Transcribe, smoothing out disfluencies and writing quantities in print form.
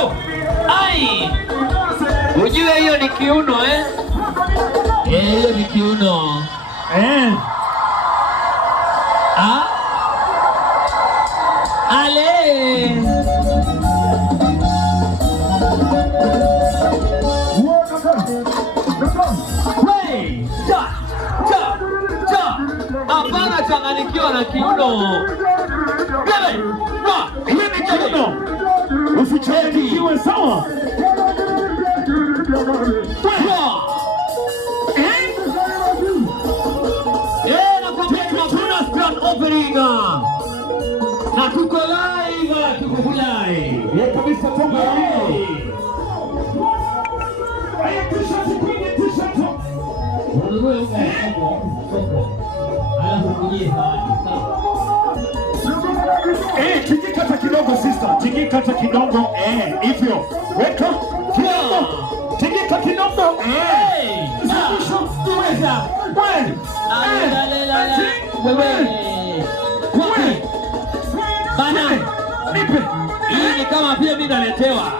Go. Ai. Ujue hiyo ni kiuno hiyo ni kiuno. Ale. Hey, ja. Hapana changanikiwa na kiuno. Gele. Hii ni kiuno. Usichanganyikiwe sawa. Na tuko live, tuko kulai. Kabisa toka hii. Haya t-shirt kwenye t-shirt. Wewe tikikata kidogo sister, tikikata kidogo hivyo. Weka kidogo. Tikika kidogo tuweza. Wewe. Bana. Nipe. Hii ni kama pia mimi naletewa.